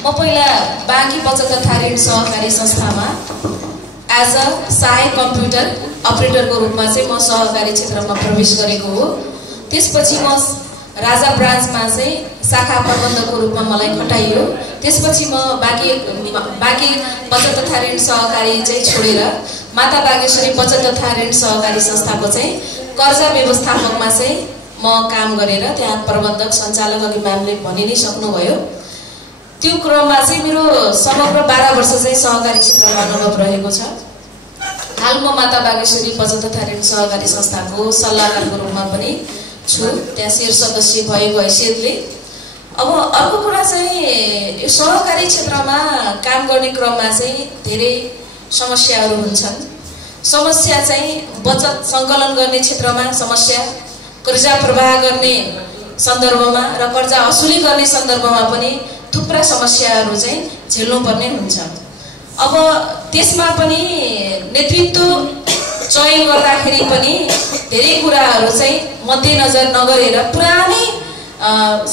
म पहिला बाँकी बचत तथा ऋण सहकारी संस्थामा एज अ सहायक कम्प्युटर अपरेटरको रूपमा चाहिँ म सहकारी क्षेत्रमा प्रवेश गरेको हो। त्यसपछि म राजा ब्रान्चमा चाहिँ शाखा प्रबन्धकको रूपमा मलाई खटाइयो। त्यसपछि म बाँकी बचत तथा ऋण सहकारी चाहिँ छोडेर माता बागेश्वरी बचत तथा ऋण सहकारी संस्थाको चाहिँ कर्जा व्यवस्थापकमा चाहिँ म काम गरेर त्यहाँ प्रबन्धक सञ्चालक अघि म्यामले भनि नै सक्नुभयो। त्यो क्रममा चाहिँ मेरो समग्र 12 वर्ष चाहिँ सहकारी क्षेत्रमा अनुभव रहेको छ। हाल म माता बागेश्वरी बचत तथा ऋण सहकारी संस्थाको सल्लाहकारको रूपमा पनि छु, त्यहाँ शेर सदस्य भएको हैसियतले। अब अर्को कुरा चाहिँ सहकारी क्षेत्रमा काम गर्ने क्रममा चाहिँ धेरै समस्याहरू हुन्छन्। समस्या चाहिँ बचत सङ्कलन गर्ने क्षेत्रमा समस्या, कर्जा प्रवाह गर्ने सन्दर्भमा र कर्जा असुली गर्ने सन्दर्भमा पनि थुप्रा समस्याहरू चाहिँ झेल्नुपर्ने हुन्छ। अब त्यसमा पनि नेतृत्व चयन गर्दाखेरि पनि धेरै कुराहरू चाहिँ मध्यनजर नगरेर पुरानै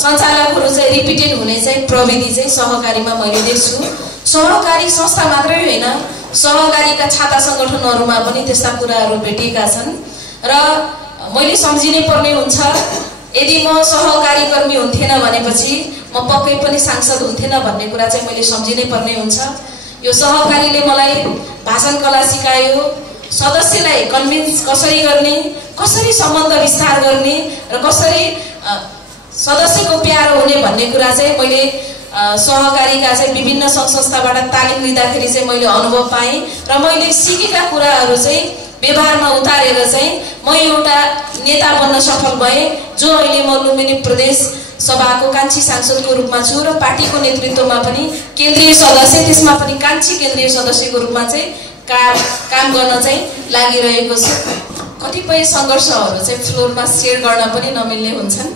सञ्चालकहरू चाहिँ रिपिटेड हुने चाहिँ प्रविधि चाहिँ सहकारीमा मैले देख्छु। सहकारी संस्था मात्रै होइन, सहकारीका छाता सङ्गठनहरूमा पनि त्यस्ता कुराहरू भेटिएका छन् र मैले सम्झिनै पर्ने हुन्छ। यदि म सहकारी कर्मी हुन्थेन भनेपछि म पक्कै पनि सांसद हुन्थेन भन्ने कुरा चाहिँ मैले सम्झिनै पर्ने हुन्छ। यो सहकारीले मलाई भाषण कला सिकायो, सदस्यलाई कन्भिन्स कसरी गर्ने, कसरी सम्बन्ध विस्तार गर्ने र कसरी सदस्यको प्यारो हुने भन्ने कुरा चाहिँ मैले सहकारीका चाहिँ विभिन्न सङ्घ संस्थाबाट तालिम लिँदाखेरि चाहिँ मैले अनुभव पाएँ र मैले सिकेका कुराहरू चाहिँ व्यवहारमा उतारेर चाहिँ म एउटा नेता बन्न सफल भएँ, जो अहिले म लुम्बिनी प्रदेश सभाको कान्छी सांसदको रूपमा छु र पार्टीको नेतृत्वमा पनि केन्द्रीय सदस्य, त्यसमा पनि कान्छी केन्द्रीय सदस्यको रूपमा चाहिँ काम गर्न चाहिँ लागिरहेको छु। कतिपय सङ्घर्षहरू चाहिँ फ्लोरमा सेयर गर्न पनि नमिल्ने हुन्छन्।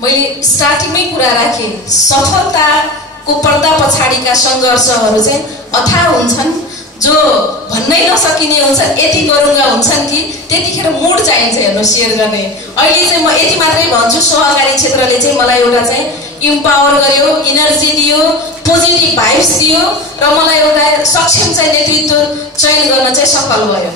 मैले स्टार्टिङमै कुरा राखेँ, सफलताको पर्दा पछाडिका सङ्घर्षहरू चाहिँ अथाह हुन्छन्, जो भन्नै नसकिने हुन्छन्। यति गरुङ्गा हुन्छन् कि त्यतिखेर मुड चाहिन्छ हेर्नु सेयर गर्ने। अहिले चाहिँ म यति मात्रै भन्छु, सहकारी क्षेत्रले चाहिँ मलाई एउटा चाहिँ इम्पावर गर्यो, इनर्जी दियो, पोजिटिभ भाइब्स दियो र मलाई एउटा सक्षम चाहिँ नेतृत्व चयन गर्न चाहिँ सफल भयो।